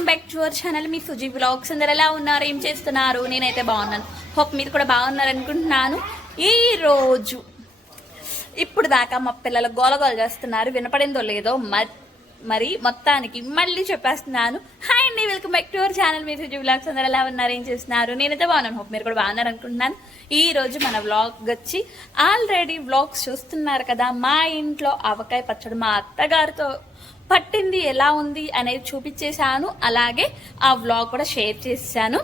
Welcome back to our channel. Me Suji blogs అందరు ఎలా ఉన్నారు? ఏం చేస్తున్నారు? నేనైతే బాగున్నాను. హోప్ మీరు కూడా బాగున్నారు అనుకుంటున్నాను. ఈ రోజు ఇప్పుడు దాకా మా పిల్లలు గోలగోల చేస్తున్నారు. వినపడిందో లేదో మరి మొత్తానికి మళ్ళీ చెప్పేస్తున్నాను. హాయ్ అండి welcome back to our channel. Me Suji blogs అందరు ఎలా ఉన్నారు? ఏం చేస్తున్నారు? నేనైతే బాగున్నాను. హోప్ మీరు కూడా బాగున్నారు అనుకుంటున్నాను. ఈ రోజు మన వ్లాగ్ వచ్చి ఆల్రెడీ వ్లాగ్స్ చూస్తున్నారు కదా. మా ఇంట్లో ఆవకాయ పచ్చడి మా అత్తగారితో పట్టింది ఎలా ఉంది అనేది చూపించేశాను. అలాగే ఆ వ్లాగ్ కూడా షేర్ చేశాను.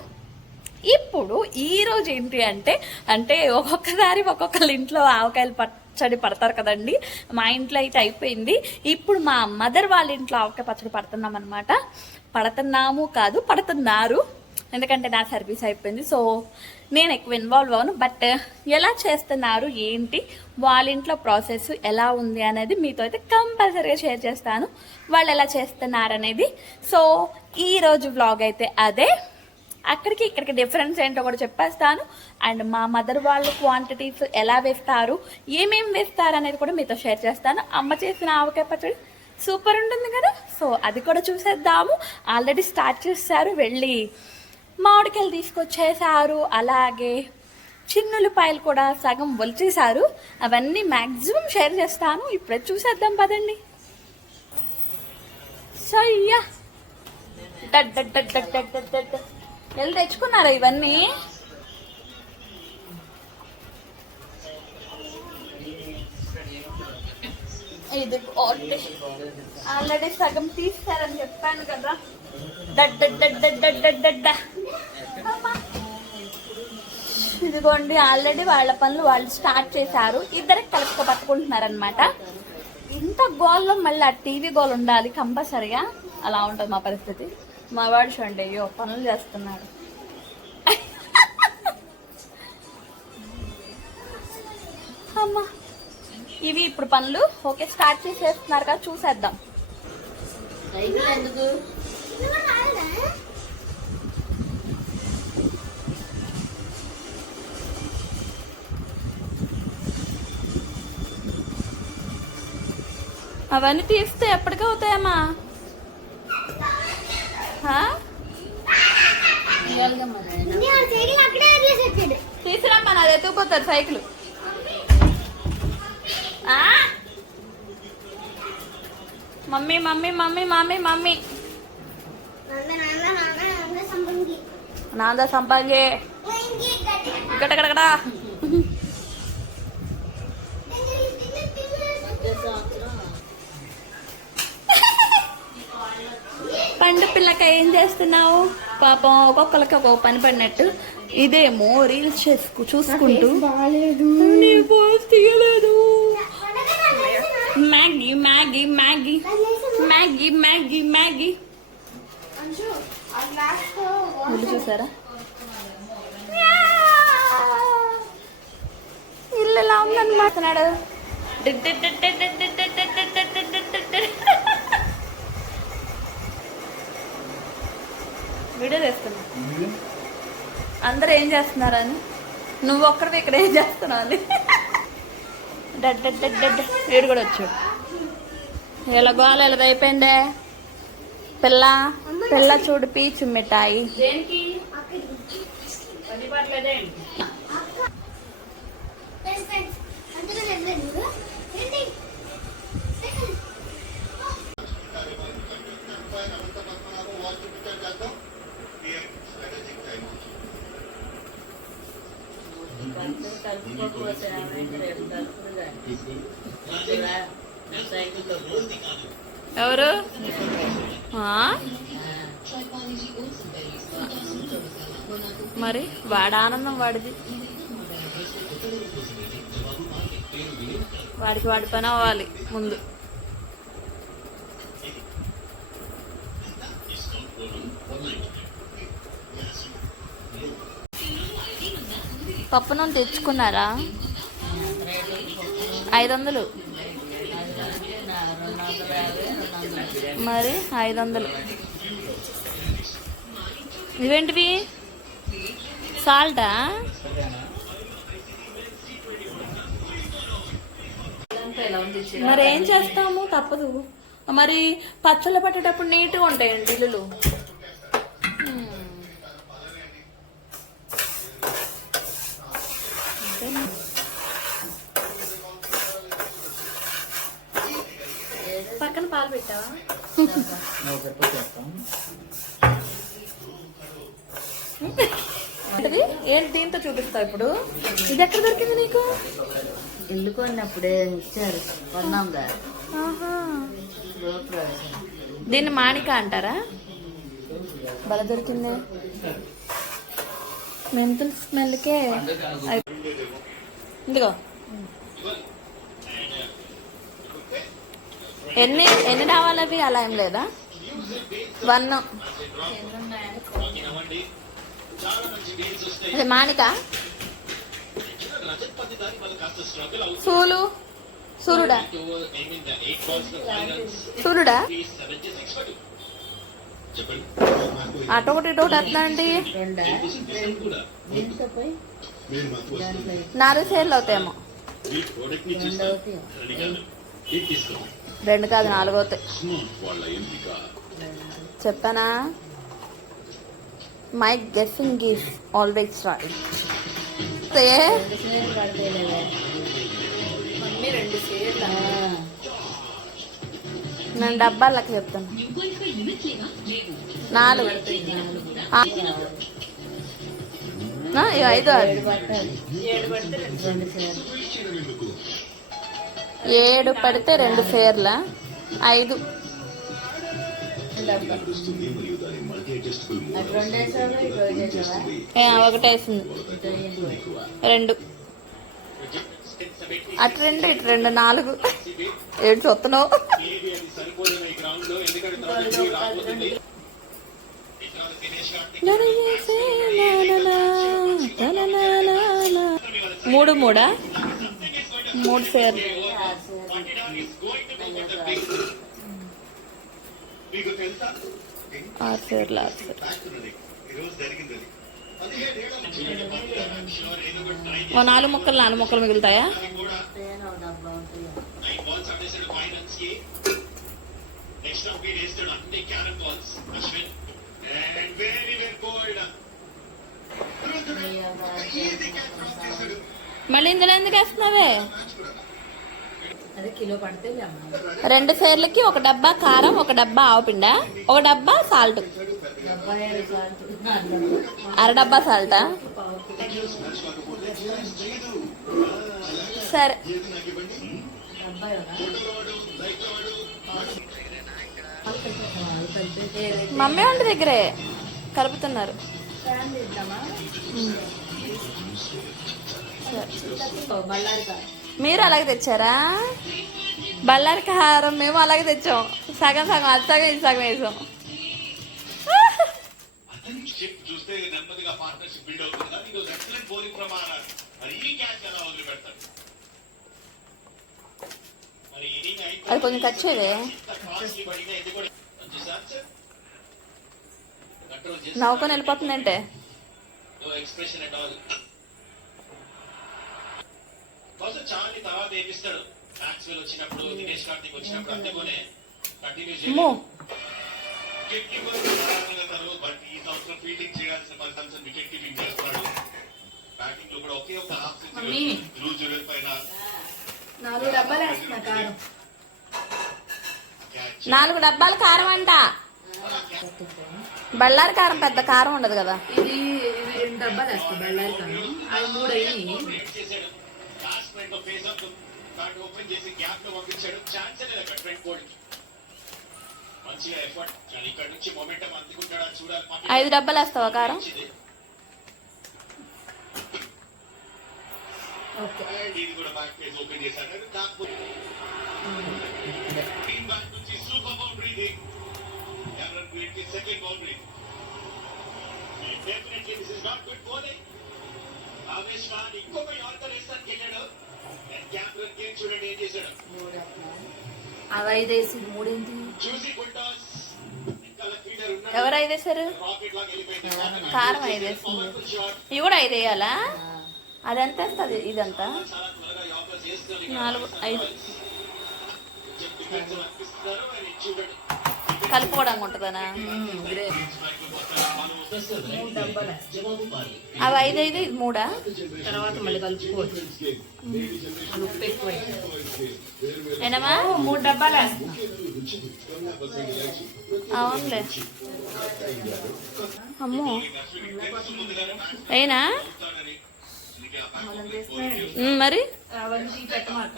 ఇప్పుడు ఈ రోజు ఏంటి అంటే అంటే ఒక్కొక్కసారి ఒక్కొక్కళ్ళ ఇంట్లో ఆవకాయలు పచ్చడి పడతారు కదండి. మా ఇంట్లో అయితే అయిపోయింది. ఇప్పుడు మా మదర్ వాళ్ళ ఇంట్లో ఆవకాయ పచ్చడి పడుతున్నాం అనమాట పడుతున్నాము కాదు పడుతున్నారు. ఎందుకంటే నా సర్వీస్ అయిపోయింది. సో నేను ఎక్కువ ఇన్వాల్వ్ అవ్వను బట్ ఎలా చేస్తున్నారు ఏంటి వాళ్ళ ఇంట్లో ప్రాసెస్ ఎలా ఉంది అనేది మీతో అయితే కంపల్సరీగా షేర్ చేస్తాను. వాళ్ళు ఎలా చేస్తున్నారు అనేది. సో ఈ రోజు వ్లాగ్ అయితే అదే. అక్కడికి ఇక్కడికి డిఫరెన్స్ ఏంటో కూడా చెప్పేస్తాను. అండ్ మా మదర్ వాళ్ళు క్వాంటిటీస్ ఎలా వేస్తారు ఏమేమి వేస్తారు అనేది కూడా మీతో షేర్ చేస్తాను. అమ్మ చేసిన ఆవకాయ పచ్చడి సూపర్ ఉంటుంది కదా. సో అది కూడా చూసేద్దాము. ఆల్రెడీ స్టార్ట్ చేస్తారు వెళ్ళి మామిడికాయలు తీసుకొచ్చేసారు అలాగే చిన్నులపాయలు కూడా సగం ఒలిచేశారు అవన్నీ మ్యాక్సిమం షేర్ చేస్తాను. ఇప్పుడే చూసేద్దాం పదండి. సో అయ్యా డడ్ వెళ్ళి తెచ్చుకున్నారా ఇవన్నీ? ఇది ఆల్రెడీ ఆల్రెడీ సగం తీస్తారని చెప్పాను కదా. డడ్ డడ్ డడ్ డడ్ ఇదిగోండి ఆల్రెడీ వాళ్ళ పనులు వాళ్ళు స్టార్ట్ చేశారు. ఇద్దరు కలుపుకో పట్టుకుంటున్నారు అనమాట ఇంత గోల్లో మళ్ళీ ఆ టీవీ గోల్ ఉండాలి కంపల్సరిగా. అలా ఉంటుంది మా పరిస్థితి. మా వాడు చూడండి అయ్యో పనులు చేస్తున్నాడు అమ్మా. ఇవి ఇప్పుడు పనులు. ఓకే స్టార్ట్ చేసేస్తున్నారు కదా చూసేద్దాం. ఎందుకు? అవన్నీ తీస్తే ఎప్పటికీ అవుతాయమ్మా? తీసురమ్మా నాది ఎత్తుకుపోతారు cycle. Mummy mummy mummy mummy mummy. నాదా సంపాగే. గడగడగడా పండు పిల్లక ఏం చేస్తున్నావు? పాపం ఒక్కొక్కరికి ఒక్కొక్క పని పడినట్టు. ఇదేమో రీల్స్ చేసుకు చూసుకుంటూ. తీయలేదు. Maggi Maggi Maggi. Maggi Maggi Maggi. ఇల్లు చూసారా ఇల్లు ఎలా ఉందని మాట్లాడు వీడియో చేస్తున్నా అందరు ఏం చేస్తున్నారని నువ్వు ఒక్కడివి ఇక్కడ ఏం చేస్తున్నావు అని డడ్ డడ్ డడ్ డడ్ వీడు కూడా వచ్చు ఇలా గోల ఇలా అయిపోయిందే పిల్ల పిల్ల చూడు పీచు మిఠాయి. ఎవరు? ఆ? మరి వాడి ఆనందం వాడిది. వాడికి వాడి పని అవ్వాలి ముందు. పప్పు నూనె తెచ్చుకున్నారా? ఐదు వందలు మరి ఐదు వందలు ఇవేంటివి? సాల్టా? మరి ఏం చేస్తాము? తప్పదు. మరి పచ్చళ్ళు పట్టేటప్పుడు నీట్గా ఉంటాయండి ఇల్లులు. ఏంటిది? ఏంటి దీంతో చూపిస్తావు ఇప్పుడు? ఇది ఎక్కడ దొరికింది నీకు? ఇల్లు కొన్నప్పుడే ఇచ్చారు. ఆహా. గృహప్రవేశం దీన్ని మాణిక అంటారా? బల దొరికింది. మెంతుల స్మెల్కే. అయి- ఎన్ని ఎన్ని రావాలి అవి? అలా ఏం లేదా? వన్. అది మాణిక? సూలు. సూర్యుడా సూర్యుడా అటు ఒకటి ఇటు ఒకటి అట్లా అండి? నాలుగు సేర్లు అవుతాయేమో. రెండు కాదు నాలుగు అవుతాయి చెప్పానా? My guessing is always right నేను డబ్బాలు లెక్క చెప్తాను నాలుగు ఐదు. ఏడు పడితే రెండు ఫేర్ల? ఐదు. ఒకటి ఒకటేసింది రెండు. అటు రెండు ఇటు రెండు నాలుగు. ఏడు చూస్తున్నావు? మూడు మూడా? మూడు సేర్లు ఆరు సేరు ఓ నాలుగు మొక్కలు నాలుగు మొక్కలు మిగులుతాయా? ఒక వేస్తాడు అన్ని carrom balls Ashwin and very well మళ్ళీ ఇందులో ఎందుకు వేస్తున్నావే అదే కిలో పడితే అమ్మ రెండు సేర్లకి ఒక డబ్బా కారం ఒక డబ్బా ఆవుపిండ ఒక డబ్బా సాల్ట్. అర డబ్బా సాల్టా సరే. మమ్మీ వంట దగ్గరే కలుపుతున్నారు. సరే. మీరు అలాగే తెచ్చారా? బళ్ళారి కారం మేము అలాగే తెచ్చాం. సగం సగం అది సగం ఇది సగం వేసాం. అది కొంచెం చేసి నవ్వుకొని వెళ్ళిపోతుందంటే. నో ఎక్స్ప్రెషన్ అట్ ఆల్ బహుశా చార్లీ తర్వాత ఏమిస్తాడు మ్యాక్స్వెల్ వచ్చినప్పుడు దినేష్ కార్తిక్ వచ్చినప్పుడు అంతేగానే కంటిన్యూ వికెట్ కీపర్ బట్ ఈ సంవత్సరం ఫీల్డింగ్ చేయాల్సిన పరిస్థితి వికెట్ కీపింగ్ చేస్తున్నాడు. బ్యాటింగ్లో కూడా ఒకే ఒక హాఫ్ సెంచరీ పైన నాలుగు డబ్బాలు వేస్తున్నా కారం. నాలుగు డబ్బాలు కారం అంట. బళ్ళారి కారం పెద్ద కారం ఉండదు కదా. ఇది డబ్బాలు వేస్తాయి బళ్ళారి అవి మూడు అయ్యి మినిట్లో ఫేస్ ఆఫ్ బ్యాట్ ఓపెన్ చేసి గ్యాప్లో పంపించాడు. ఛాన్స్ అనేది అక్కడ ట్రెంట్ బోల్డ్ మంచిగా ఎఫర్ట్ కానీ ఇక్కడ నుంచి మొమెంటం అందుకుంటాడా? చూడాలి. ఐదు డబ్బాలు వేస్తావా కారం? అండ్ ఇది కూడా బ్యాక్ పేజ్ ఓపెన్ చేశాడు. కాకపోతే టీమ్ బ్యాక్ నుంచి సూపర్ బౌండరీ ఇది. Cameron create second boundary definitely this is not good bowling Avesh Khan ఇంకొక యార్కర్ వేస్తానికి వెళ్ళాడు. అవి ఐదు వేసి మూడేంటి? చూసి గుంటాస్ ఇంకా ఫీల్డర్ ఉన్నాడు ఎవరు ఐదు వేసారు రాకెట్ లాగా వెళ్ళిపోయింది కారం ఐదు వేసింది పవర్ఫుల్ షాట్ ఇవి కూడా ఐదు వేయాలా అది ఎంత వేస్తుంది? ఇదంతా? నాలుగు ఐదు. కలుపుకోవడానికి ఉంటుందనా? అవి ఐదు ఐదు ఇది మూడా? తర్వాత మళ్ళీ కలుపుకోవచ్చు. అది ఉప్పు ఎక్కువ ఏనమ్మా? మూడు డబ్బాలు? అవునులే. అమ్మో. అయినా? మరి? అవన్నీ పెట్టమాట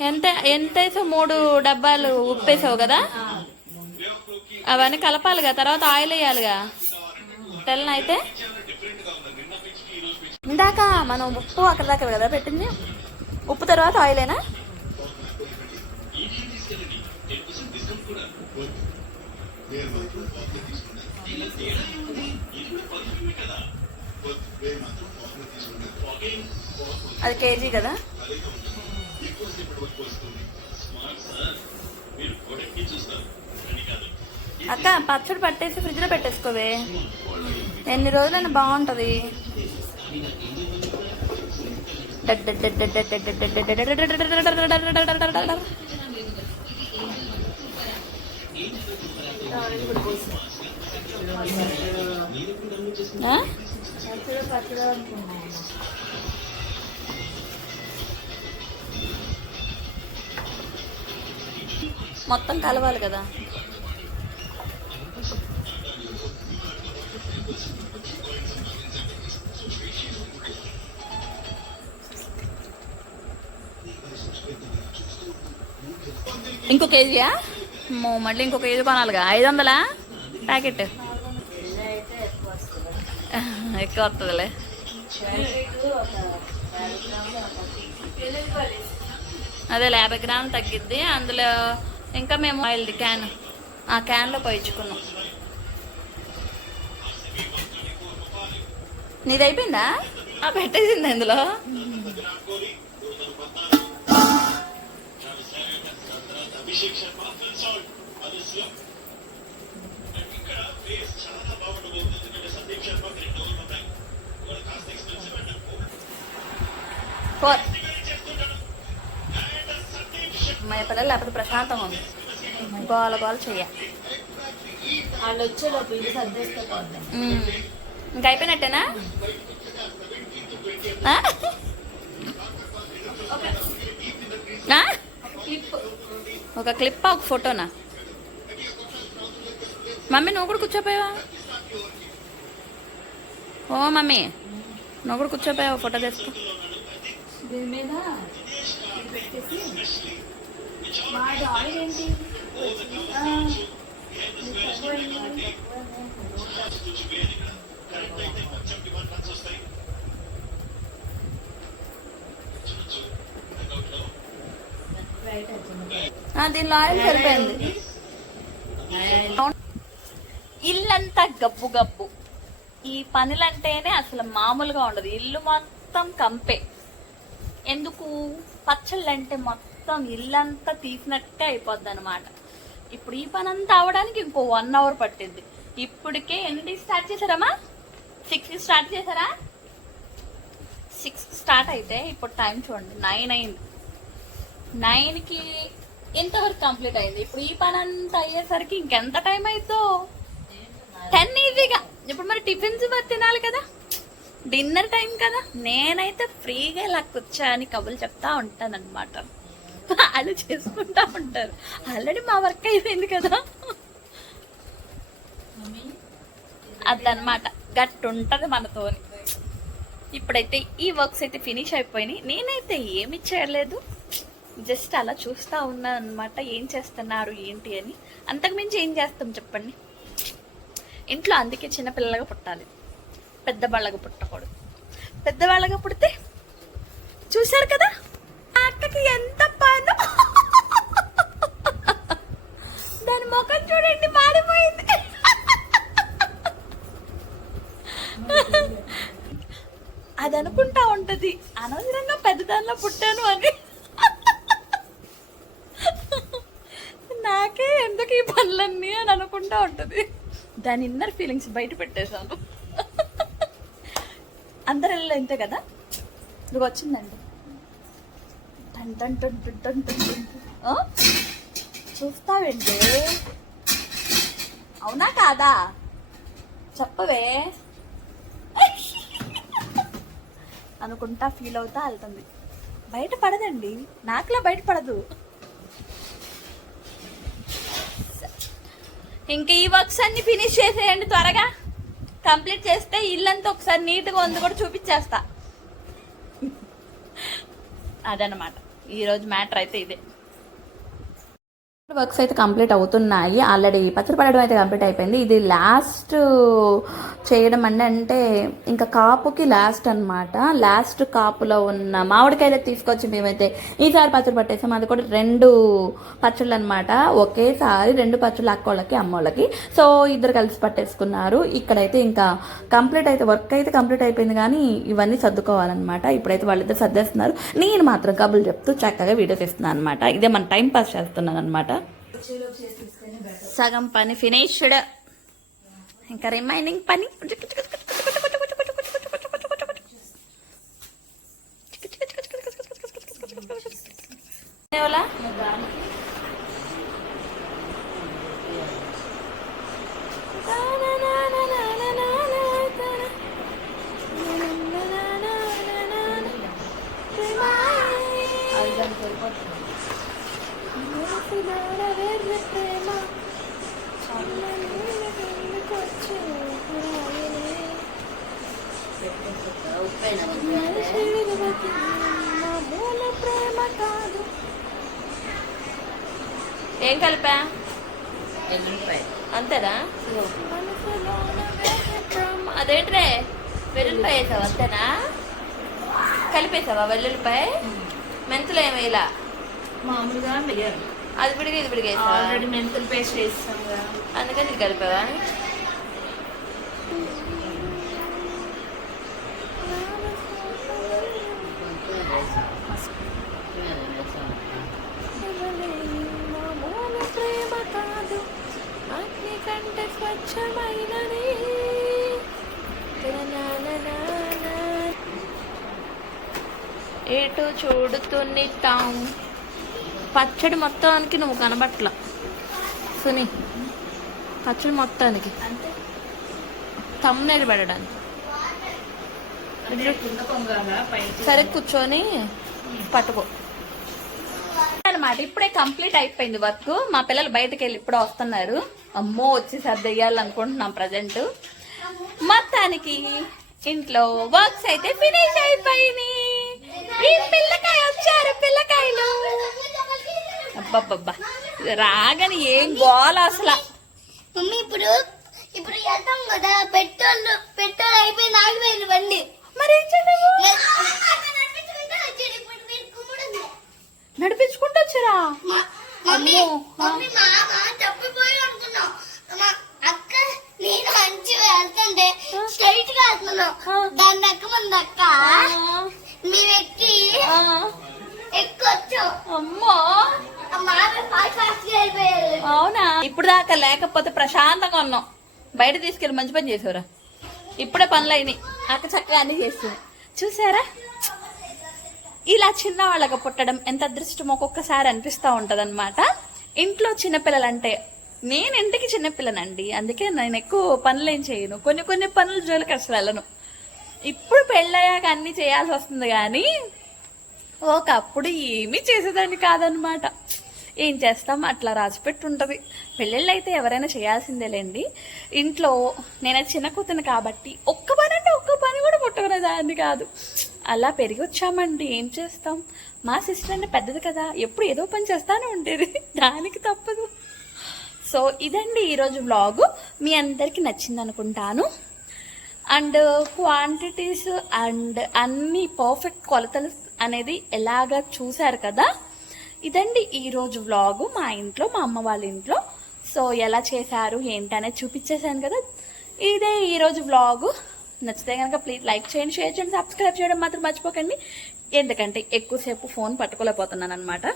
ఎంత ఎంత వేసావు మూడు డబ్బాలు ఉప్పేసావు కదా అవన్నీ కలపాలిగా తర్వాత ఆయిల్ వేయాలిగా. తెల్లన అయితే? ఇందాక మనం ఉప్పు అక్కడ దాకా కదా పెట్టింది. ఉప్పు తర్వాత ఆయిలేనా అది కేజీ కదా? అక్క పచ్చడి పట్టేసి ఫ్రిడ్జ్లో పెట్టేసుకోవే. ఎన్ని రోజులైనా బాగుంటది? మొత్తం కలవాలి కదా. ఇంకో కేజీయా? మళ్ళీ ఇంకో కేజీ కొనాలిగా. ఐదు వందలా? ప్యాకెట్. ఎక్కువ వస్తుందిలే. అదే యాభై గ్రాములు తగ్గిద్ది. అందులో ఇంకా మేము ఆయిల్ది క్యాన్. ఆ క్యాన్లో పోయించుకున్నాం. నీది అయిపోయిందా? ఆ పెట్టేసింది అందులో అభిషేక్ మా పిల్లలు లేకపోతే ప్రశాంతంగా ఉంది. గోల గోల చెయ్య. వాళ్ళు వచ్చేలోపు ఇది సర్దేస్తే పోద్దాం. ఉమ్. ఇంకా అయిపోయినట్టేనా? ఒక క్లిప్ ఒక ఫోటోనా? మమ్మీ నువ్వు కూడా కూర్చోపోయావా? ఓ మమ్మీ నువ్వు కూడా కూర్చోపోయావా? ఫోటో తెస్తా దీని మీద రైట్ అవుతుంది. ఆయిల్ సరిపోయింది. ఇల్లంతా గబ్బు గబ్బు. ఈ పనులంటేనే అసలు మామూలుగా ఉండదు. ఇల్లు మొత్తం కంపే. ఎందుకు? పచ్చళ్ళంటే మొత్తం మొత్తం ఇల్లంతా తీసినట్టే అయిపోద్ది అనమాట ఇప్పుడు ఈ పని అంతా అవడానికి ఇంకో వన్ అవర్ పట్టింది. ఇప్పటికే ఎన్ని స్టార్ట్ చేశారమ్మా? సిక్స్ స్టార్ట్ చేశారా? సిక్స్ స్టార్ట్ అయితే ఇప్పుడు టైం చూడండి నైన్ అయింది. నైన్కి ఇంతవరకు కంప్లీట్ అయింది. ఇప్పుడు ఈ పని అంతా అయ్యేసరికి ఇంకెంత టైం అవుతుందో టెన్ ఈజీగా ఇప్పుడు మరి టిఫిన్స్ తినాలి కదా? డిన్నర్ టైం కదా? నేనైతే ఫ్రీగా ఇలా కూర్చొని కబుర్లు చెప్తా ఉంటానన్నమాట. వాళ్ళు చేసుకుంటా ఉంటారు. ఆల్రెడీ మా వర్క్ అయిపోయింది కదా. అదనమాట గట్టు ఉంటుంది మనతోని. ఇప్పుడైతే ఈ వర్క్స్ అయితే ఫినిష్ అయిపోయినాయి. నేనైతే ఏమి చేయలేదు. జస్ట్ అలా చూస్తా ఉన్నాను అనమాట ఏం చేస్తున్నారు ఏంటి అని. అంతకుమించి ఏం చేస్తాం చెప్పండి? ఇంట్లో అందుకే చిన్నపిల్లలుగా పుట్టాలి. పెద్దవాళ్ళగా పుట్టకూడదు. పెద్దవాళ్ళగా పుడితే చూశారు కదా ఆ అక్కకి ఎంత పను దాని ముఖం చూడండి మాడిపోయింది అది అనుకుంటా ఉంటది వల్ల పుట్టాను అని. నాకే ఎందుకు ఈ పనులన్నీ అని అనుకుంటా ఉంటుంది. దాని ఇన్నర్ ఫీలింగ్స్ బయట పెట్టేశాను. అందరు వెళ్ళలే ఇంతే కదా? ఇది వచ్చిందండి. చూస్తావేంటి? అవునా కాదా? చెప్పవే. అనుకుంటా ఫీల్ అవుతా వెళ్తుంది. బయట పడదండి నాకులా బయట పడదు ఇంక ఈ వర్క్స్ అన్ని ఫినిష్ చేసేయండి త్వరగా. కంప్లీట్ చేస్తే ఇల్లంతా ఒకసారి నీట్గా ఉంది కూడా చూపించేస్తా. అదనమాట ఈరోజు మ్యాటర్ అయితే ఇదే. వర్క్స్ అయితే కంప్లీట్ అవుతున్నాయి. ఆల్రెడీ పచ్చడి పడడం అయితే కంప్లీట్ అయిపోయింది. ఇది లాస్ట్ చేయడం అంటే అంటే ఇంకా కాపుకి లాస్ట్ అన్నమాట. లాస్ట్ కాపులో ఉన్న మామిడికాయలు తీసుకొచ్చి మేమైతే ఈసారి పచ్చడి పట్టేసాం. అది కూడా రెండు పచ్చళ్ళు అనమాట ఒకేసారి రెండు పచ్చళ్ళు అక్కోళ్ళకి అమ్మోళ్ళకి. సో ఇద్దరు కలిసి పట్టేసుకున్నారు. ఇక్కడైతే ఇంకా కంప్లీట్ అయితే వర్క్ అయితే కంప్లీట్ అయిపోయింది కానీ ఇవన్నీ సర్దుకోవాలన్నమాట. ఇప్పుడైతే వాళ్ళిద్దరు సర్దేస్తున్నారు. నేను మాత్రం కబులు చెప్తూ చక్కగా వీడియోస్ ఇస్తున్నాను అనమాట ఇదే మన టైం పాస్ చేస్తున్నాను అనమాట సగం పని ఫినిష్డ్ ఇంకా రిమైనింగ్ పని ఎవలా? ఏం కలిపా? అంతేనా? అదేంట్రే వెల్లుల్లిపాయ వేసావు? అంతేనా? కలిపేసావా వెల్లుల్లిపాయ? మెంతులు ఏమైలా మామూలుగా వేయాలి అది విడిగా ఇది విడిగా ఆల్రెడీ మెంతులు పేస్ట్ వేస్తాం కదా. అందుకని ఇది కలిపావా ఎటు చూడుతున్నితాం పచ్చడి మొత్తానికి నువ్వు కనబట్ల. సుని పచ్చడి మొత్తానికి. పెట్టడానికి. పొంగాల పైన సరే కూర్చొని పట్టుకో. అనమాట ఇప్పుడే కంప్లీట్ అయిపోయింది వర్క్. మా పిల్లలు బయటకు వెళ్ళి ఇప్పుడే వస్తున్నారు. అమ్మో వచ్చి సర్దెయ్యాలనుకుంటున్నాం ప్రజెంట్. మొత్తానికి ఇంట్లో వర్క్స్ అయితే ఫినిష్ అయిపోయినాయి. పిల్లకాయ వచ్చారు పిల్లకాయలు. అబ్బబ్బబ్బా రాగానే ఏం గోల అసలు. మమ్మీ ఇప్పుడు ఇప్పుడు వెళ్తాం కదా పెట్రోల్ పెట్రోల్ అయిపోయింది ఆగిపోయింది బండి. మరి నడిపించుకుంటూ వచ్చారా? అమ్మో. మమ్మీ మా మా తప్పిపోయి అనుకున్నాం మా అక్క నేను మంచిగా వెళ్తుంటే స్ట్రైట్గా వెళ్తున్నాం దాని అక్క మంది అక్క మేము ఎక్కి ఆ, ఎక్కొచ్చు అమ్మో మామే ఫాస్ట్ ఫాస్ట్గా వెళ్ళిపోయారు అవునా అక్క లేకపోతే ప్రశాంతంగా ఉన్నాం. బయట తీసుకెళ్ళి మంచి పని చేసేవరా? ఇప్పుడే పనులు అయినాయి అక్క చక్కగా అన్ని చేస్తుంది. చూసారా? ఇలా చిన్నవాళ్ళకి పుట్టడం ఎంత అదృష్టం? ఒక్కొక్కసారి అనిపిస్తూ ఉంటదన్నమాట. ఇంట్లో చిన్నపిల్లలంటే నేను ఇంటికి చిన్నపిల్లనండి. అందుకే నేను ఎక్కువ పనులు ఏం చేయను. కొన్ని కొన్ని పనులు జోలికి అసలు వెళ్ళను. ఇప్పుడు పెళ్ళయ్యాక అన్ని చేయాల్సి వస్తుంది కానీ ఒకప్పుడు ఏమీ చేసేదాన్ని కాదనమాట ఏం చేస్తాం? అట్లా రాసిపెట్టి ఉంటుంది పెళ్ళిళ్ళు అయితే ఎవరైనా చేయాల్సిందేలేండి. ఇంట్లో నేను చిన్న కూతురు కాబట్టి ఒక్క పని అంటే ఒక్క పని కూడా ముట్టుకునేదాన్ని కాదు. అలా పెరిగి వచ్చామండి. ఏం చేస్తాం? మా సిస్టర్ అంటే పెద్దది కదా. ఎప్పుడు ఏదో పని చేస్తానే ఉండేది. దానికి తప్పదు. సో ఇదండి ఈరోజు వ్లాగు మీ అందరికీ నచ్చింది అనుకుంటాను. అండ్ క్వాంటిటీస్ అండ్ అన్ని పర్ఫెక్ట్ కొలతలు అనేది ఎలాగా చూశారు కదా? ఇదండి ఈరోజు వ్లాగు మా ఇంట్లో మా అమ్మ వాళ్ళ ఇంట్లో. సో ఎలా చేశారు ఏంటనేది చూపించేశాను కదా. ఇదే ఈరోజు వ్లాగు నచ్చితే కనుక ప్లీజ్ లైక్ చేయండి షేర్ చేయండి సబ్స్క్రైబ్ చేయడం మాత్రం మర్చిపోకండి. ఎందుకంటే ఎక్కువసేపు ఫోన్ పట్టుకోలేకపోతున్నాను అనమాట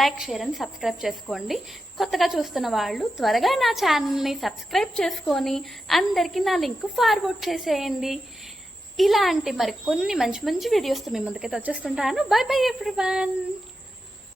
లైక్ షేర్ అండ్ సబ్స్క్రైబ్ చేసుకోండి. కొత్తగా చూస్తున్న వాళ్ళు త్వరగా నా ఛానల్ని సబ్స్క్రైబ్ చేసుకొని అందరికీ నా లింక్ ఫార్వర్డ్ చేసేయండి. ఇలాంటి మరి కొన్ని మంచి మంచి వీడియోస్తో మీ ముందుకైతే వచ్చేస్తుంటాను. By by everyone